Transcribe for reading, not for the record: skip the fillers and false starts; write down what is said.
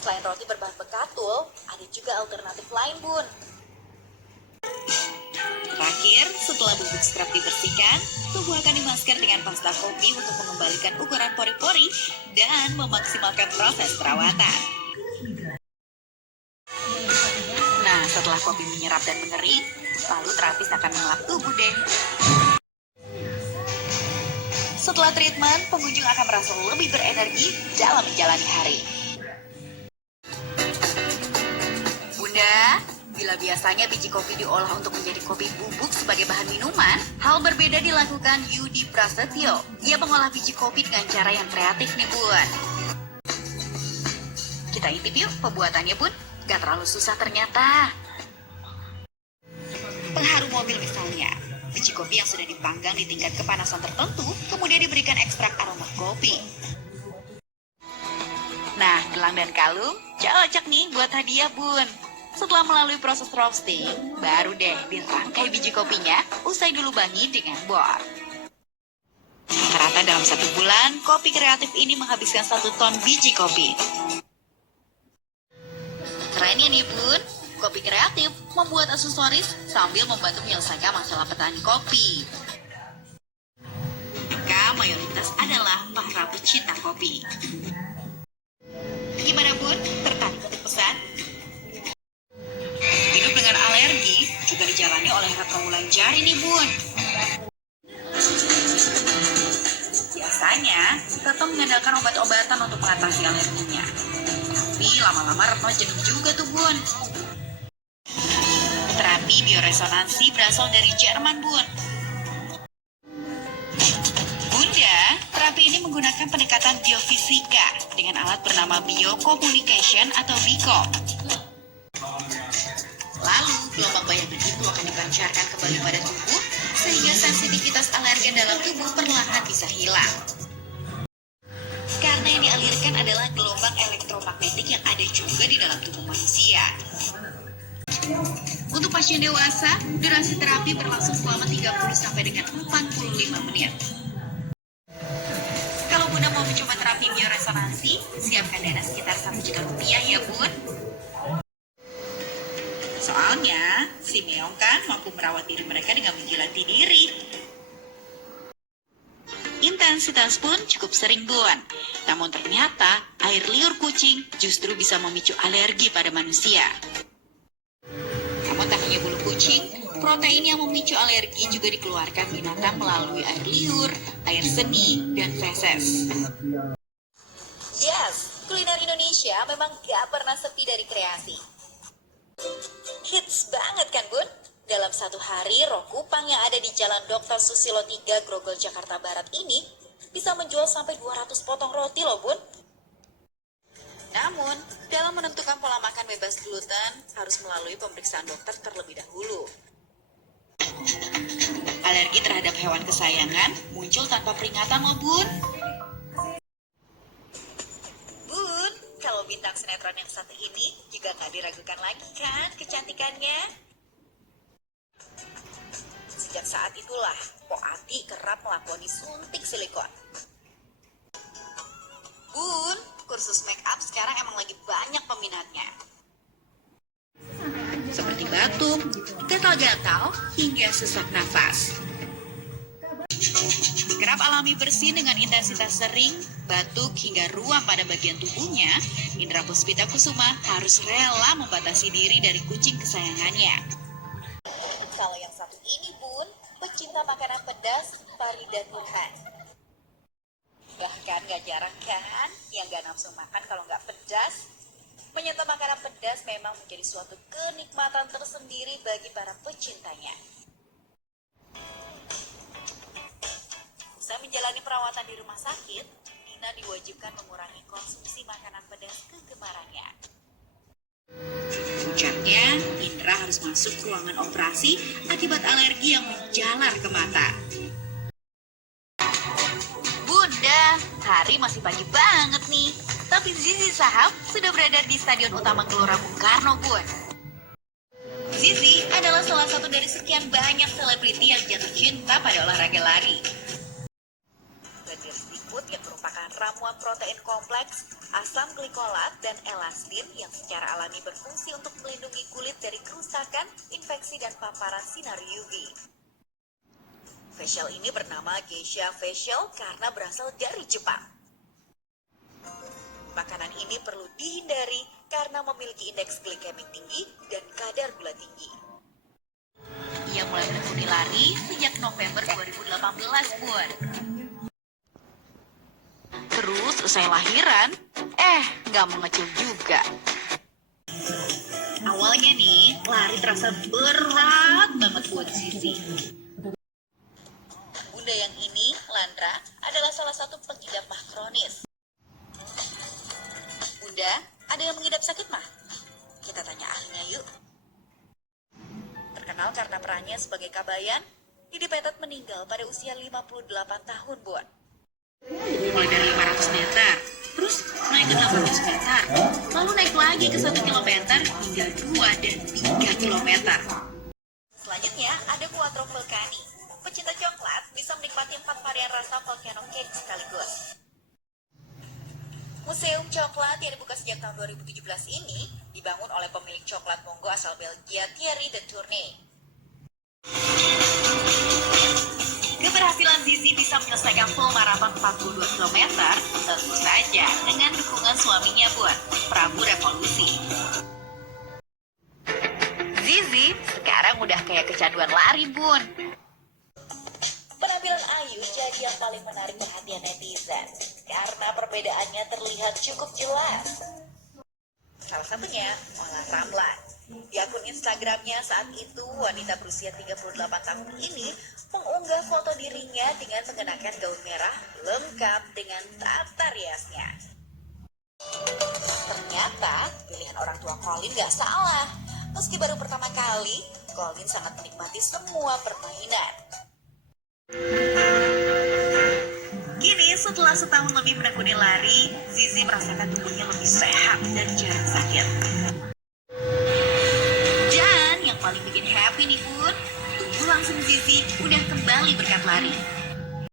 Selain roti berbahan bekatul, ada juga alternatif lain, Bun. Terakhir, setelah bubuk scrub dibersihkan, tubuh akan dimasker dengan pasta kopi untuk mengembalikan ukuran pori-pori dan memaksimalkan proses perawatan. Nah, setelah kopi menyerap dan mengering, lalu terapis akan mengelap tubuh deh. Setelah treatment, pengunjung akan merasa lebih berenergi dalam menjalani hari. Bunda, bila biasanya biji kopi diolah untuk menjadi kopi bubuk sebagai bahan minuman, hal berbeda dilakukan Yudi Prasetyo. Ia mengolah biji kopi dengan cara yang kreatif nih, Bun. Kita intip yuk pembuatannya, Bun. Gak terlalu susah ternyata. Pengharum mobil misalnya. Biji kopi yang sudah dipanggang di tingkat kepanasan tertentu, kemudian diberikan ekstrak aroma kopi. Nah, gelang dan kalung cocok nih buat hadiah, Bun. Setelah melalui proses roasting, baru deh dirangkai biji kopinya, usai dilubangi dengan bor. Rata dalam 1 bulan, kopi kreatif ini menghabiskan 1 ton biji kopi. Kerennya nih, Bun. Kopi kreatif membuat aksesoris sambil membantu menyelesaikan masalah petani kopi. Mereka mayoritas adalah para pecinta kopi. Gimana, Bun? Tertarik untuk pesan? Hidup dengan alergi juga dijalani oleh Ratna Wulandari nih, Bun. Biasanya, Retno mengandalkan obat-obatan untuk mengatasi alerginya. Tapi lama-lama Retno jenuh juga tuh, Bun. Terapi bioresonansi berasal dari Jerman, Bun. Bunda, terapi ini menggunakan pendekatan biofisika dengan alat bernama biocommunication atau BICOM. Lalu, gelombang bayangan itu akan dipancarkan kembali pada tubuh sehingga sensitivitas alergen dalam tubuh perlahan bisa hilang. Karena yang dialirkan adalah gelombang elektromagnetik yang ada juga di dalam tubuh manusia. Untuk pasien dewasa, durasi terapi berlangsung selama 30 sampai dengan 45 menit. Kalau Bunda mau mencoba terapi bioresonansi, siapkan dana sekitar 1 juta rupiah ya, Bun. Soalnya, si meong kan mampu merawat diri mereka dengan menjilati diri. Intensitas pun cukup sering, Bun. Namun ternyata, air liur kucing justru bisa memicu alergi pada manusia. Namun tak hanya bulu kucing, protein yang memicu alergi juga dikeluarkan binatang melalui air liur, air seni, dan feses. Yes, kuliner Indonesia memang gak pernah sepi dari kreasi. Hits banget kan, Bun? Dalam 1 hari, Roh Kupang yang ada di Jalan Dr. Susilo 3, Grogol, Jakarta Barat ini bisa menjual sampai 200 potong roti loh, Bun. Namun, dalam menentukan pola makan bebas gluten, harus melalui pemeriksaan dokter terlebih dahulu. Alergi terhadap hewan kesayangan muncul tanpa peringatan loh, Bun. Bun, kalau bintang sinetron yang satu ini juga gak diragukan lagi kan kecantikannya? Sejak saat itulah, Po Ati kerap melakoni suntik silikon. Bun, kursus make up sekarang emang lagi banyak peminatnya. Seperti batuk, gatal-gatal, hingga sesak nafas. Kerap alami bersin dengan intensitas sering, batuk, hingga ruam pada bagian tubuhnya, Indra Puspita Kusuma harus rela membatasi diri dari kucing kesayangannya. Kalau yang satu ini, Bun, pecinta makanan pedas, Farida Nurhan. Bahkan gak jarang kan yang gak nafsu makan kalau gak pedas. Menyantap makanan pedas memang menjadi suatu kenikmatan tersendiri bagi para pecintanya. Usai menjalani perawatan di rumah sakit, Nina diwajibkan mengurangi konsumsi makanan pedas kegemarannya. Puncaknya, Indra harus masuk ruangan operasi akibat alergi yang menjalar ke mata. Bunda, hari masih pagi banget nih. Tapi Zizi Sahab sudah berada di Stadion Utama Gelora Bung Karno, Bun. Zizi adalah salah satu dari sekian banyak selebriti yang jatuh cinta pada olahraga lari. food yang merupakan ramuan protein kompleks, asam glikolat, dan elastin yang secara alami berfungsi untuk melindungi kulit dari kerusakan, infeksi, dan paparan sinar UV. Facial ini bernama Geisha Facial karena berasal dari Jepang. Makanan ini perlu dihindari karena memiliki indeks glikemik tinggi dan kadar gula tinggi. Ia mulai menekuni lari sejak November 2018, Bun. Terus usai lahiran, nggak mengecil juga. Awalnya nih, lari terasa berat banget buat Zizi. Bunda yang ini, Landra, adalah salah satu pengidap mah kronis. Bunda, ada yang mengidap sakit mah? Kita tanya ahlinya yuk. Terkenal karena perannya sebagai kabayan, Didi Petet meninggal pada usia 58 tahun, Bun. Mulai dari 500 meter, terus naik ke 800 meter, lalu naik lagi ke 1 kilometer hingga 2 dan 3 kilometer. Selanjutnya ada Quattro Vulcani. Pecinta coklat bisa menikmati 4 varian rasa volcano cake sekaligus. Museum Coklat yang dibuka sejak tahun 2017 ini dibangun oleh pemilik coklat Mongo asal Belgia Thierry de Tournay. Keberhasilan Zizi bisa menyelesaikan full maraton 42 km tentu saja dengan dukungan suaminya, Bun, Prabu Revolusi. Zizi sekarang udah kayak kecanduan lari, Bun. Penampilan Ayu jadi yang paling menarik perhatian netizen karena perbedaannya terlihat cukup jelas. Salah satunya Ola Ramlan. Di akun Instagramnya saat itu, wanita berusia 38 tahun ini mengunggah foto dirinya dengan mengenakan gaun merah lengkap dengan tata riasnya. Ternyata pilihan orang tua Colin gak salah. Meski baru pertama kali, Colin sangat menikmati semua permainan. Kini setelah setahun lebih menekuni lari, Zizi merasakan tubuhnya lebih sehat dan jarang sakit. Dan yang paling bikin happy nih Bun, tubuh langsung Zizi udah kembali berkat lari.